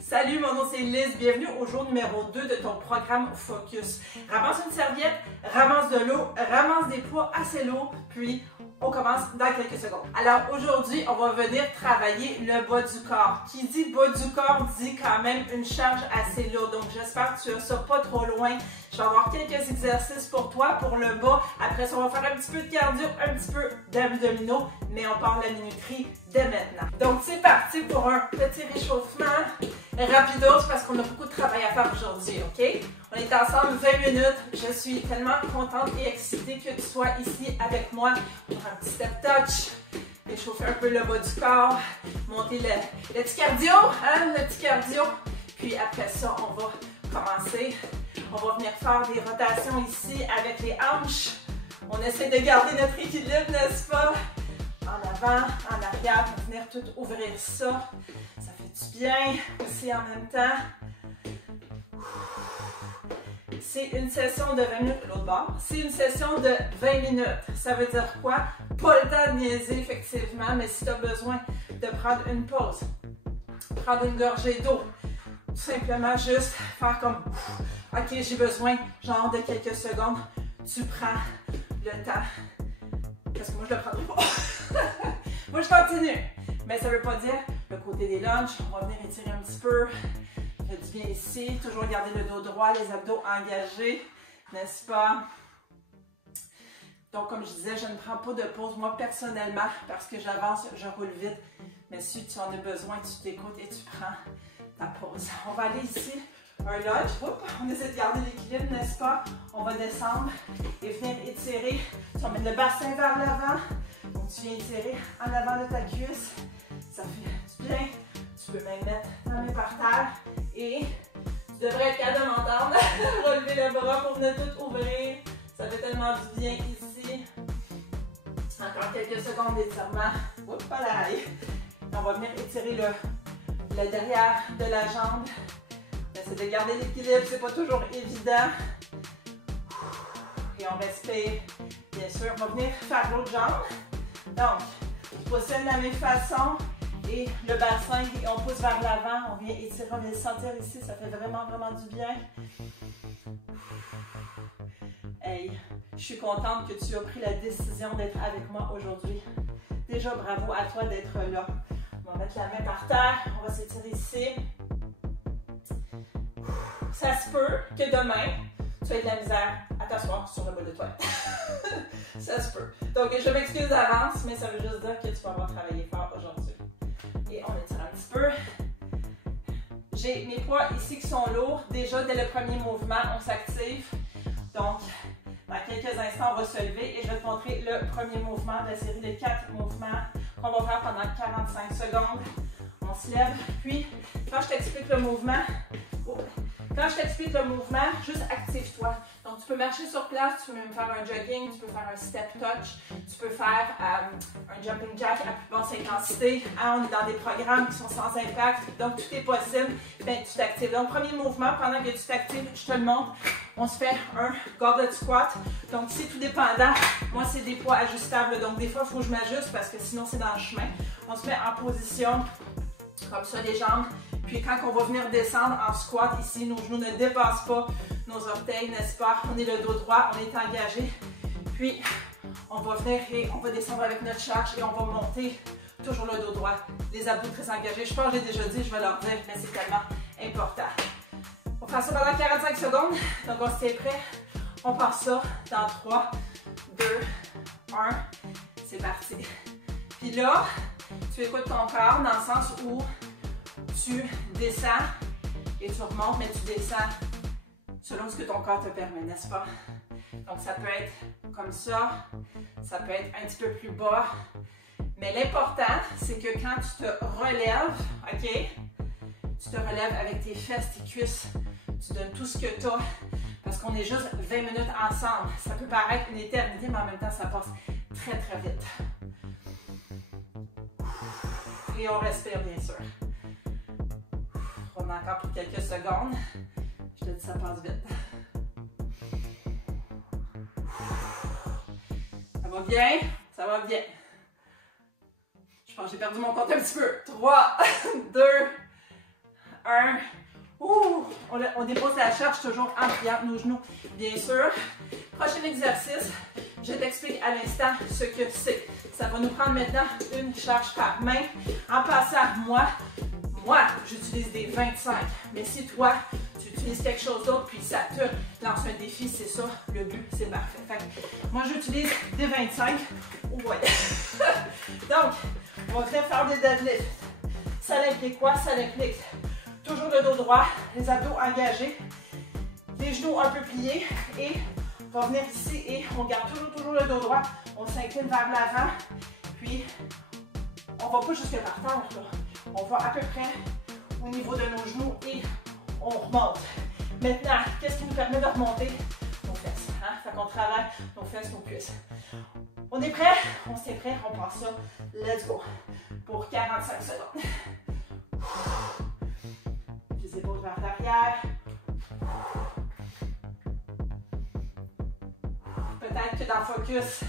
Salut, mon nom c'est Liz, bienvenue au jour numéro 2 de ton programme Focus. Ramasse une serviette, ramasse de l'eau, ramasse des poids assez lourds, puis on commence dans quelques secondes. Alors aujourd'hui, on va venir travailler le bas du corps. Qui dit bas du corps dit quand même une charge assez lourde. Donc j'espère que tu as ça pas trop loin. Je vais avoir quelques exercices pour toi pour le bas. Après ça, on va faire un petit peu de cardio, un petit peu d'abdominaux, mais on part la minuterie dès maintenant. Donc c'est parti pour un petit réchauffement rapidos parce qu'on a beaucoup de travail à faire aujourd'hui, ok? On est ensemble 20 minutes. Je suis tellement contente et excitée que tu sois ici avec moi pour un petit step touch, réchauffer un peu le bas du corps, monter le petit cardio, hein, le petit cardio. Puis après ça, on va commencer. On va venir faire des rotations ici avec les hanches. On essaie de garder notre équilibre, n'est-ce pas? En avant, en arrière, pour venir tout ouvrir ça. Ça fait du bien aussi en même temps. C'est une session de 20 minutes, l'autre bord. C'est une session de 20 minutes. Ça veut dire quoi? Pas le temps de niaiser, effectivement, mais si tu as besoin de prendre une pause, prendre une gorgée d'eau, tout simplement juste faire comme OK, j'ai besoin genre de quelques secondes, tu prends le temps. Parce que moi, je le prendrai pas. Moi, je continue. Mais ça ne veut pas dire le côté des lunges. On va venir étirer un petit peu. Fait du bien ici. Toujours garder le dos droit, les abdos engagés. N'est-ce pas? Donc, comme je disais, je ne prends pas de pause, moi, personnellement, parce que j'avance, je roule vite. Mais si tu en as besoin, tu t'écoutes et tu prends ta pause. On va aller ici. Un lunge, on essaie de garder l'équilibre, n'est-ce pas? On va descendre et venir étirer. Tu emmènes le bassin vers l'avant. Donc tu viens étirer en avant de ta cuisse. Ça fait du bien. Tu peux même mettre ta main par terre. Et tu devrais être capable de m'entendre. Relever le bras pour venir tout ouvrir. Ça fait tellement du bien ici. Encore quelques secondes d'étirement. Oups, là. On va venir étirer le derrière de la jambe. C'est de garder l'équilibre, c'est pas toujours évident. Et on respire. Bien sûr, on va venir faire l'autre jambe. Donc, je positionne de la même façon et le bassin et on pousse vers l'avant. On vient étirer, on vient le sentir ici, ça fait vraiment, vraiment du bien. Hey, je suis contente que tu aies pris la décision d'être avec moi aujourd'hui. Déjà, bravo à toi d'être là. On va mettre la main par terre, on va s'étirer ici. Ça se peut que demain, tu aies de la misère à t'asseoir sur le bol de toilette. Ça se peut. Donc, je m'excuse d'avance, mais ça veut juste dire que tu vas avoir travaillé fort aujourd'hui. Et on étire un petit peu. J'ai mes poids ici qui sont lourds. Déjà, dès le premier mouvement, on s'active. Donc, dans quelques instants, on va se lever et je vais te montrer le premier mouvement de la série de 4 mouvements qu'on va faire pendant 45 secondes. On se lève. Puis, quand je t'explique le mouvement, juste active-toi. Donc, tu peux marcher sur place, tu peux même faire un jogging, tu peux faire un step touch, tu peux faire un jumping jack à plus basse intensité. On est dans des programmes qui sont sans impact, donc tout est possible. Bien, tu t'actives. Donc, premier mouvement, pendant que tu t'actives, je te le montre. On se fait un goblet squat. Donc, c'est tout dépendant. Moi, c'est des poids ajustables. Donc, des fois, il faut que je m'ajuste parce que sinon, c'est dans le chemin. On se met en position comme ça, les jambes. Puis quand on va venir descendre en squat ici, nos genoux ne dépassent pas nos orteils, n'est-ce pas? On est le dos droit, on est engagé. Puis on va venir et on va descendre avec notre charge et on va monter toujours le dos droit. Les abdos très engagés. Je pense que j'ai déjà dit, je vais leur dire, mais c'est tellement important. On va faire ça pendant 45 secondes. Donc on se tient prêt. On part ça dans 3, 2, 1. C'est parti. Puis là, tu écoutes ton corps dans le sens où tu descends et tu remontes, mais tu descends selon ce que ton corps te permet, n'est-ce pas? Donc, ça peut être comme ça peut être un petit peu plus bas. Mais l'important, c'est que quand tu te relèves, OK? Tu te relèves avec tes fesses, tes cuisses. Tu donnes tout ce que tu as parce qu'on est juste 20 minutes ensemble. Ça peut paraître une éternité, mais en même temps, ça passe très, très vite. Et on respire, bien sûr. On a encore pour quelques secondes. Je te dis, ça passe vite. Ça va bien? Ça va bien. Je pense que j'ai perdu mon compte un petit peu. 3, 2, 1. Ouh, on dépose la charge toujours en pliant nos genoux, bien sûr. Prochain exercice, je t'explique à l'instant ce que c'est. Ça va nous prendre maintenant une charge par main. En passant, moi, j'utilise des 25. Mais si toi, tu utilises quelque chose d'autre, puis ça te lance un défi, c'est ça, le but, c'est parfait. Fait que moi, j'utilise des 25. Ouais. Donc, on va venir faire des deadlifts. Ça implique quoi? Ça implique toujours le dos droit, les abdos engagés, les genoux un peu pliés et on va venir ici et on garde toujours le dos droit. On s'incline vers l'avant, puis on ne va pas jusque par terre, là. On va à peu près au niveau de nos genoux et on remonte. Maintenant, qu'est-ce qui nous permet de remonter? Nos fesses. Hein? Fait qu'on travaille nos fesses, nos cuisses. On est prêt? On s'est prêt? On passe ça. Let's go. Pour 45 secondes. Les épaules vers l'arrière. Peut-être que dans Focus,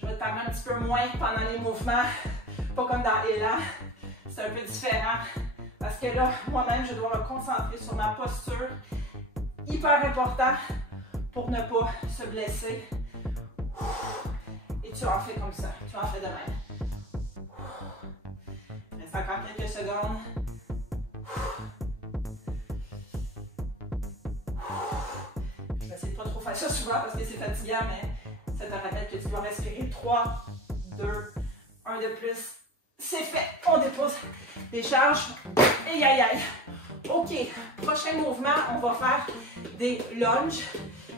je vais te parler un petit peu moins pendant les mouvements. Pas comme dans Élan. C'est un peu différent. Parce que là, moi-même, je dois me concentrer sur ma posture. Hyper important pour ne pas se blesser. Et tu en fais comme ça. Tu en fais de même. Reste encore quelques secondes. Je vais essayer de pas trop faire ça souvent parce que c'est fatigant, mais ça te rappelle que tu dois respirer 3, 2, 1 de plus. C'est fait. On dépose les charges. Et aïe aïe. OK. Prochain mouvement, on va faire des lunges.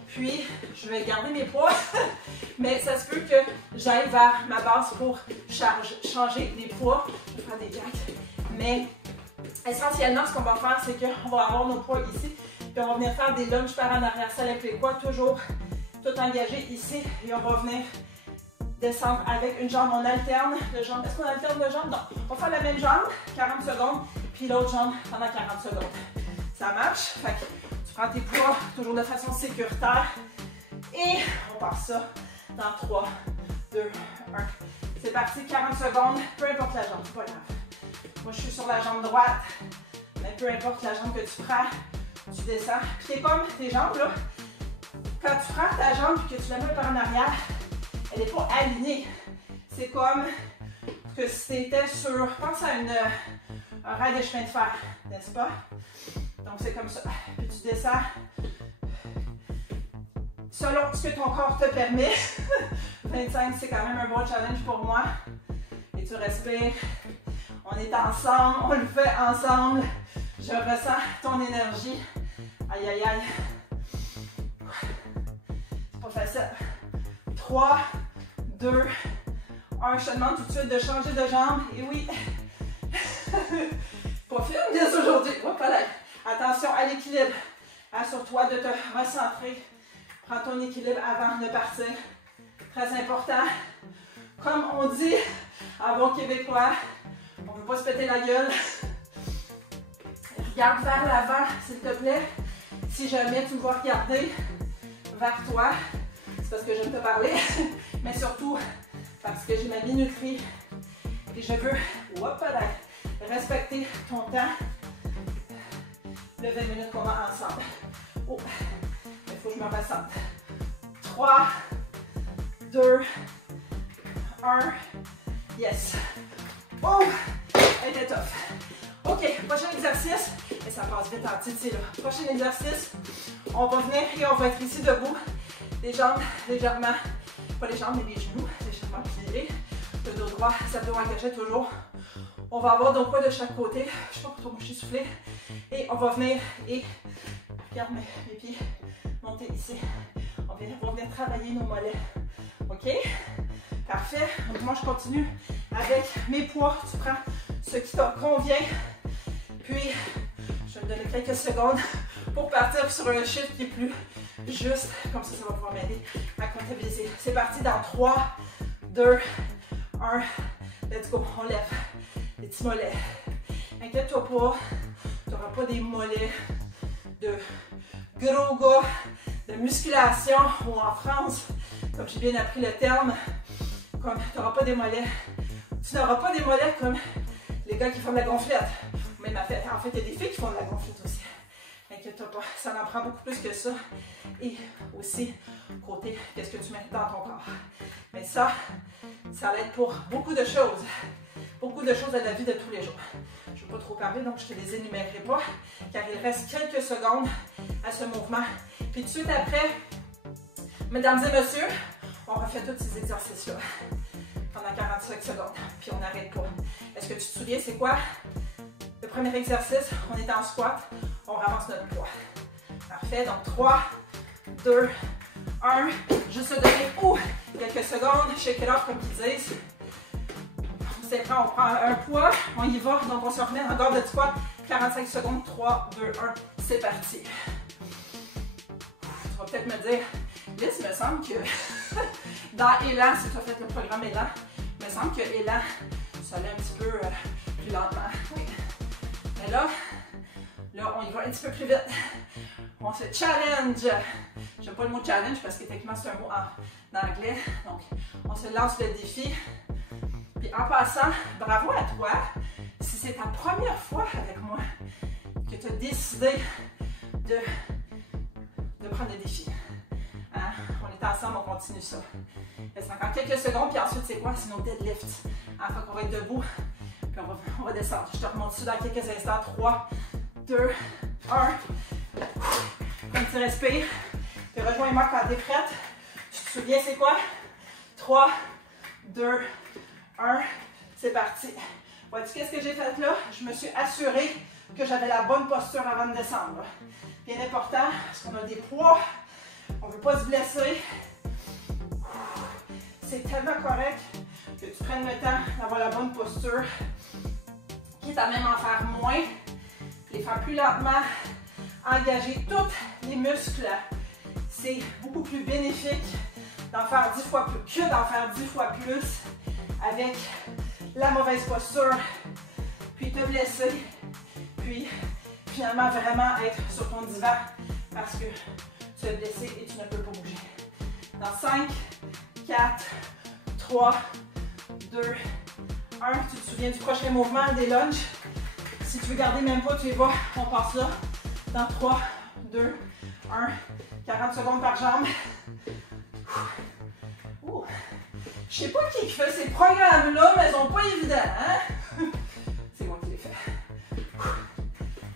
Puis, je vais garder mes poids. Mais ça se peut que j'aille vers ma base pour changer les poids. Je vais faire des jacks. Mais essentiellement, ce qu'on va faire, c'est qu'on va avoir nos poids ici. Puis, on va venir faire des lunges par en arrière. Ça implique quoi? Toujours tout engagé ici. Et on va venir descendre avec une jambe, on alterne de jambe. Est-ce qu'on alterne de jambe? Non. On va faire la même jambe, 40 secondes, puis l'autre jambe pendant 40 secondes. Ça marche? Fait que tu prends tes poids toujours de façon sécuritaire. Et on passe ça dans 3, 2, 1. C'est parti, 40 secondes, peu importe la jambe, c'est pas grave. Moi, je suis sur la jambe droite, mais peu importe la jambe que tu prends, tu descends. Puis tes pommes, tes jambes, là, quand tu prends ta jambe et que tu la mets par en arrière, elle n'est pas alignée. C'est comme que si tu étais sur, pense à un rail de chemin de fer, n'est-ce pas? Donc c'est comme ça. Puis tu descends selon ce que ton corps te permet. 25, c'est quand même un bon challenge pour moi. Et tu respires. On est ensemble, on le fait ensemble. Je ressens ton énergie. Aïe, aïe, aïe. C'est pas facile. 3, 2, 1. Je te demande tout de suite de changer de jambe. Et oui, pas fitness aujourd'hui. Attention à l'équilibre. Assure-toi de te recentrer. Prends ton équilibre avant de partir. Très important. Comme on dit en bon québécois, on ne veut pas se péter la gueule. Regarde vers l'avant, s'il te plaît. Si jamais tu me vois regarder vers toi, c'est parce que j'aime te parler, mais surtout parce que j'ai ma minuterie et je veux respecter ton temps. Le 20 minutes qu'on a ensemble. Oh, il faut que je me ressente. 3, 2, 1. Yes. Oh, elle était tough. OK, prochain exercice. Et ça passe vite en titi là. Prochain exercice. On va venir et on va être ici debout. Les jambes légèrement, pas les jambes mais les genoux légèrement pliés. Le dos droit, ça doit engager toujours. On va avoir nos poids de chaque côté. Je sais pas pour trop me souffler. Et on va venir et regarde mes pieds monter ici. On va venir travailler nos mollets. OK? Parfait. Donc moi je continue avec mes poids. Tu prends ce qui te convient. Puis je vais te donner quelques secondes pour partir sur un chiffre qui est plus juste. Comme ça, ça va pouvoir m'aider à comptabiliser. C'est parti dans 3, 2, 1. Let's go. On lève les petits mollets. Inquiète-toi pas. Tu n'auras pas des mollets de gros gars, de musculation ou en France, comme j'ai bien appris le terme, comme tu n'auras pas des mollets. Tu n'auras pas des mollets comme les gars qui font de la gonflette. Mais Mais en fait, il y a des filles qui font de la gonflette aussi. Inquiète-toi pas, ça en prend beaucoup plus que ça. Et aussi, côté, qu'est-ce que tu mets dans ton corps. Mais ça va être pour beaucoup de choses. Beaucoup de choses de la vie de tous les jours. Je ne vais pas trop parler, donc je ne te les énumérerai pas, car il reste quelques secondes à ce mouvement. Puis tout de suite après, mesdames et messieurs, on refait tous ces exercices-là pendant 45 secondes, puis on n'arrête pas. Est-ce que tu te souviens, c'est quoi? Le premier exercice, on est en squat, on ramasse notre poids. Parfait, donc 3, 2, 1, juste se donner quelques secondes, shake it off comme ils disent. On prend un poids, on y va, donc on se remet en dehors de squat, 45 secondes, 3, 2, 1, c'est parti. Tu vas peut-être me dire, Liz, il me semble que dans Élan, si tu as fait le programme Élan, il me semble que Élan, ça allait un petit peu plus lentement. Oui. Mais là, on y va un petit peu plus vite. On se challenge. J'aime pas le mot challenge parce que techniquement c'est un mot en anglais. Donc, on se lance le défi. Puis en passant, bravo à toi. Si c'est ta première fois avec moi que tu as décidé de prendre le défi. Hein? On est ensemble, on continue ça. Il reste encore quelques secondes, puis ensuite c'est quoi? C'est nos deadlifts. Enfin, qu'on va être debout, puis on va descendre. Je te remonte dessus dans quelques instants. 3, 2, 1. Un petit respire. Puis rejoins-moi quand tu es prête. Tu te souviens c'est quoi? 3, 2, 1. C'est parti. Vois-tu qu'est-ce que j'ai fait là? Je me suis assurée que j'avais la bonne posture avant de descendre. Bien important, parce qu'on a des poids. On ne veut pas se blesser. C'est tellement correct que tu prennes le temps d'avoir la bonne posture. Quitte à même en faire moins. Les faire plus lentement. Engager tous les muscles. C'est beaucoup plus bénéfique d'en faire 10 fois plus que d'en faire 10 fois plus avec la mauvaise posture. Puis te blesser. Puis finalement vraiment être sur ton divan parce que tu es blessé et tu ne peux pas bouger. Dans 5, 4, 3, 2, 1. Tu te souviens du prochain mouvement, des lunges. Si tu veux garder même pas, tu y vas. On passe là. Dans 3, 2, 1. 40 secondes par jambe. Ouh. Je sais pas qui fait ces programmes-là, mais ils sont pas évidents. Hein? C'est moi qui les fais.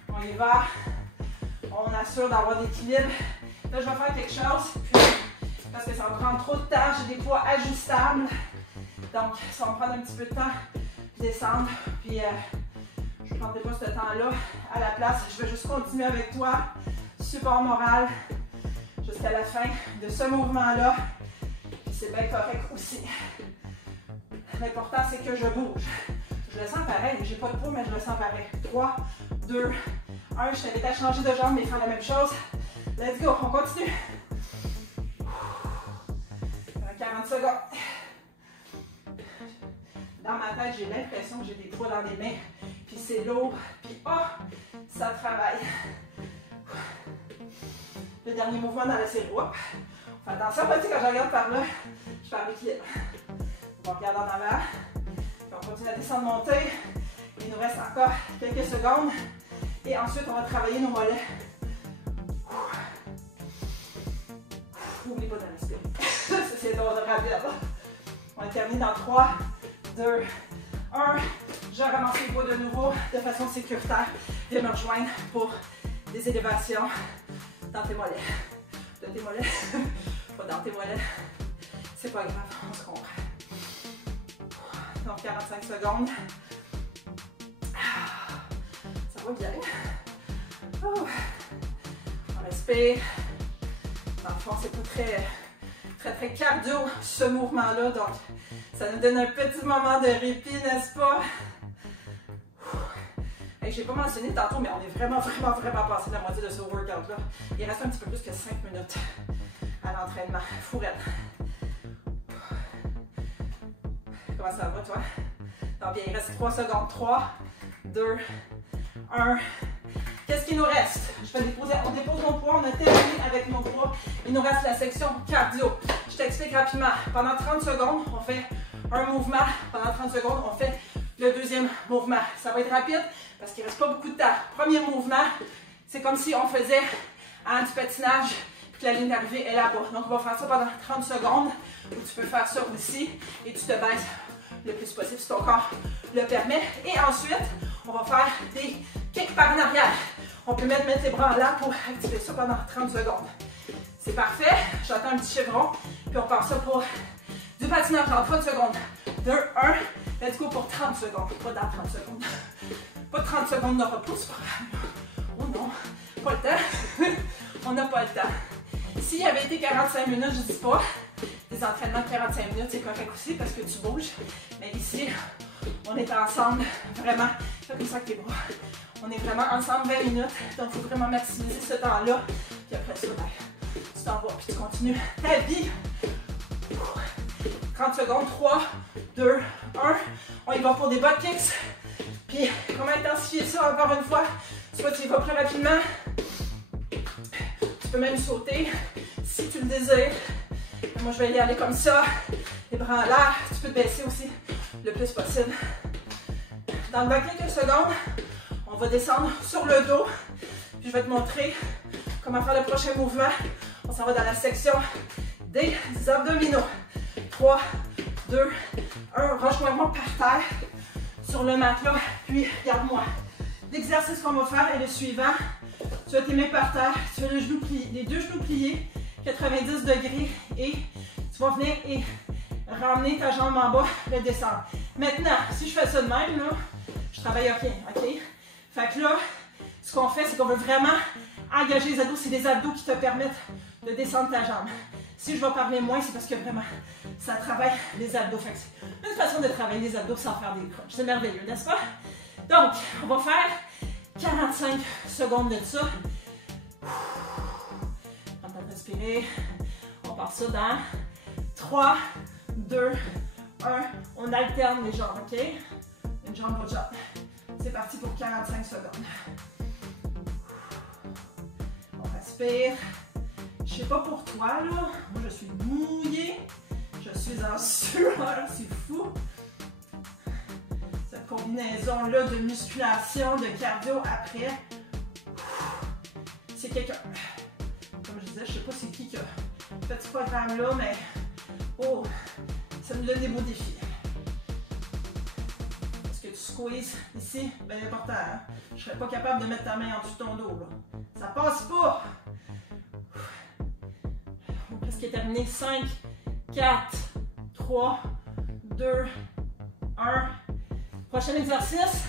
On y va. On assure d'avoir l'équilibre. Là, je vais faire quelque chose, puis, parce que ça va prendre trop de temps. J'ai des poids ajustables. Donc, ça va me prendre un petit peu de temps de descendre. Puis, je ne prendrai pas ce temps-là à la place. Je vais juste continuer avec toi. Support moral jusqu'à la fin de ce mouvement-là. Puis, c'est bien correct aussi. L'important, c'est que je bouge. Je le sens pareil. J'ai pas de poids, mais je le sens pareil. 3, 2, 1. Je t'invite à changer de jambe, mais faire la même chose. Let's go, on continue. 40 secondes. Dans ma tête, j'ai l'impression que j'ai des poids dans les mains. Puis c'est lourd. Puis ça travaille. Le dernier mouvement dans la série. On fait attention, quand je regarde par là, je perds l'équilibre. On regarde en avant. Puis on continue à descendre, monter. Il nous reste encore quelques secondes. Et ensuite, on va travailler nos mollets. N'oublie pas de respirer. C'est drôle de rapide. On va terminer dans 3, 2, 1. Je ramasse les poids de nouveau de façon sécuritaire. Viens me rejoindre pour des élévations dans tes mollets. De tes mollets. Pas dans tes mollets. C'est pas grave, on se comprend. Donc 45 secondes. Ça va bien. On respire. Dans le fond, c'est pas très cardio ce mouvement-là, donc ça nous donne un petit moment de répit, n'est-ce pas? Hey, je n'ai pas mentionné tantôt, mais on est vraiment passé la moitié de ce workout-là. Il reste un petit peu plus que 5 minutes à l'entraînement. Fourette. Comment ça va, toi? Donc, bien, il reste 3 secondes. 3, 2, 1. Qu'est-ce qu'il nous reste? Je vais déposer, on dépose nos poids, on a terminé avec nos poids. Il nous reste la section cardio. Je t'explique rapidement. Pendant 30 secondes, on fait un mouvement. Pendant 30 secondes, on fait le deuxième mouvement. Ça va être rapide parce qu'il ne reste pas beaucoup de temps. Premier mouvement, c'est comme si on faisait du patinage et que la ligne d'arrivée est là-bas. Donc, on va faire ça pendant 30 secondes ou tu peux faire ça aussi et tu te baisses le plus possible si ton corps le permet. Et ensuite, on va faire des kicks par en arrière. On peut mettre les bras en l'air pour activer ça pendant 30 secondes. C'est parfait. J'attends un petit chevron. Puis on part ça pour du patinage en 30 secondes. 2, 1. Let's go pour 30 secondes. Pas dans 30 secondes. Pas 30 secondes de repos, c'est pas grave. Oh non, pas le temps. On n'a pas le temps. S'il y avait été 45 minutes, je dis pas. Des entraînements de 45 minutes, c'est correct aussi parce que tu bouges. Mais ici, on est ensemble vraiment. Fais comme ça avec tes bras. On est vraiment ensemble 20 minutes. Donc, il faut vraiment maximiser ce temps-là. Puis après ça, tu t'en vas puis tu continues ta vie. 30 secondes, 3, 2, 1. On y va pour des butt kicks. Puis, comment intensifier ça encore une fois? Soit tu y vas plus rapidement. Tu peux même sauter si tu le désires. Moi, je vais y aller comme ça. Les bras en l'air. Tu peux te baisser aussi le plus possible. Dans quelques secondes, on va descendre sur le dos. Puis, je vais te montrer comment faire le prochain mouvement. On s'en va dans la section des abdominaux. 3, 2, 1. Rejoins-moi par terre sur le matelas. Puis, regarde-moi. L'exercice qu'on va faire est le suivant. Tu as tes mains par terre. Tu as les deux genoux pliés, 90 degrés. Et tu vas venir et ramener ta jambe en bas, le descendre. Maintenant, si je fais ça de même, là, je travaille à rien, ok? Fait que là, ce qu'on fait, c'est qu'on veut vraiment engager les abdos. C'est les abdos qui te permettent de descendre ta jambe. Si je vais parler moins, c'est parce que vraiment, ça travaille les abdos. Fait que c'est une façon de travailler les abdos sans faire des crunchs. C'est merveilleux, n'est-ce pas? Donc, on va faire 45 secondes de ça. Prends le temps de respirer. On part ça dans 3, 2, 1. On alterne les jambes, ok? Une jambe, l'autre jambe. C'est parti pour 45 secondes. On respire. Je sais pas pour toi, là. Moi, je suis mouillée. Je suis en sueur. C'est fou. Cette combinaison-là de musculation, de cardio après. C'est quelqu'un. Comme je disais, je sais pas c'est qui a fait ce programme-là, mais oh, ça me donne des beaux défis. Est-ce que tu squeezes ici? Bien important. Hein? Je serais pas capable de mettre ta main en dessous de ton dos. Là. Ça passe pas! On va presque terminer. 5, 4, 3, 2, 1. Prochain exercice.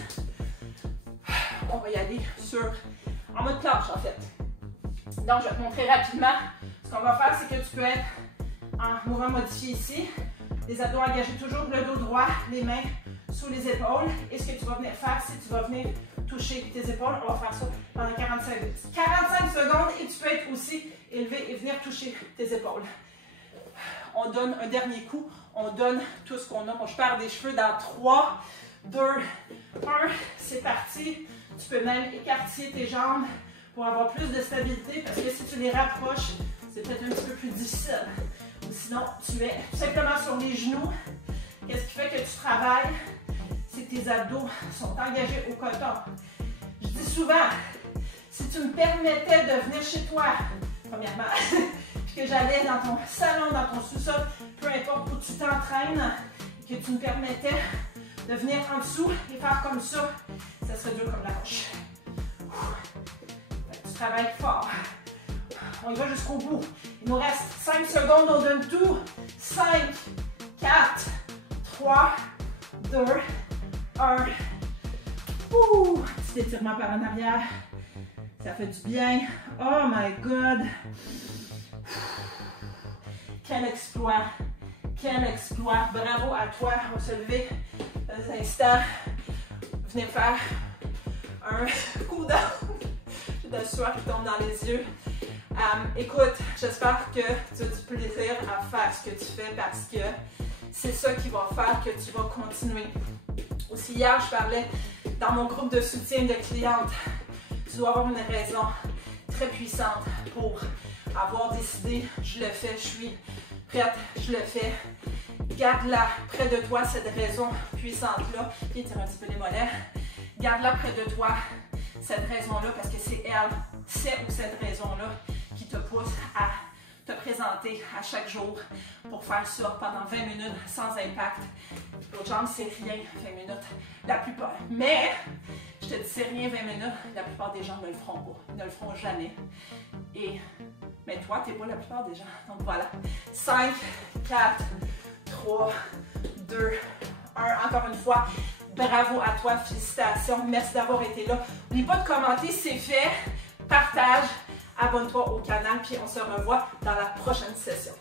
On va y aller en mode planche en fait. Donc, je vais te montrer rapidement. Ce qu'on va faire, c'est que tu peux être en mouvement modifié ici. Les abdos engagés toujours, le dos droit, les mains sous les épaules. Et ce que tu vas venir faire, c'est que tu vas venir toucher tes épaules. On va faire ça pendant 45 minutes. 45 secondes et tu peux être aussi élevé et venir toucher tes épaules. On donne un dernier coup. On donne tout ce qu'on a. Moi, je perds des cheveux dans 3, 2, 1. C'est parti. Tu peux même écarter tes jambes pour avoir plus de stabilité parce que si tu les rapproches, c'est peut-être un petit peu plus difficile. Ou sinon, tu es tout simplement sur les genoux. Qu'est-ce qui fait que tu travailles? C'est que tes abdos sont engagés au coton. Je dis souvent, si tu me permettais de venir chez toi, premièrement, puis que j'allais dans ton salon, dans ton sous-sol, peu importe où tu t'entraînes, et que tu me permettais de venir en dessous et faire comme ça, ça serait dur comme la roche. Tu travailles fort. On y va jusqu'au bout. Il nous reste 5 secondes, on donne tout. 5, 4, 3, 2, 1. Petit étirement par en arrière. Ça fait du bien. Oh my God. Quel exploit. Quel exploit. Bravo à toi. On va se lever dans un instant. Venez faire un coup d'eau. J'ai de la sueur qui tombe dans les yeux. Écoute, j'espère que tu as du plaisir à faire ce que tu fais parce que c'est ça qui va faire que tu vas continuer. Aussi hier, je parlais dans mon groupe de soutien de clientes. Tu dois avoir une raison très puissante pour avoir décidé, je le fais, je suis prête, je le fais. Garde-la près de toi, cette raison puissante-là. Puis tire un petit peu les mollets. Garde-la près de toi, cette raison-là, parce que c'est elle, c'est ou cette raison-là qui te pousse à te présenter à chaque jour pour faire ça pendant 20 minutes sans impact. L'autre jambe, c'est rien, 20 minutes. La plupart. Mais, je te dis, c'est rien 20 minutes. La plupart des gens ne le feront pas. Ils ne le feront jamais. Mais toi, tu n'es pas la plupart des gens. Donc voilà. 5, 4, 3, 2, 1. Encore une fois, bravo à toi. Félicitations. Merci d'avoir été là. N'oublie pas de commenter, c'est fait. Partage. Abonne-toi au canal, puis on se revoit dans la prochaine session.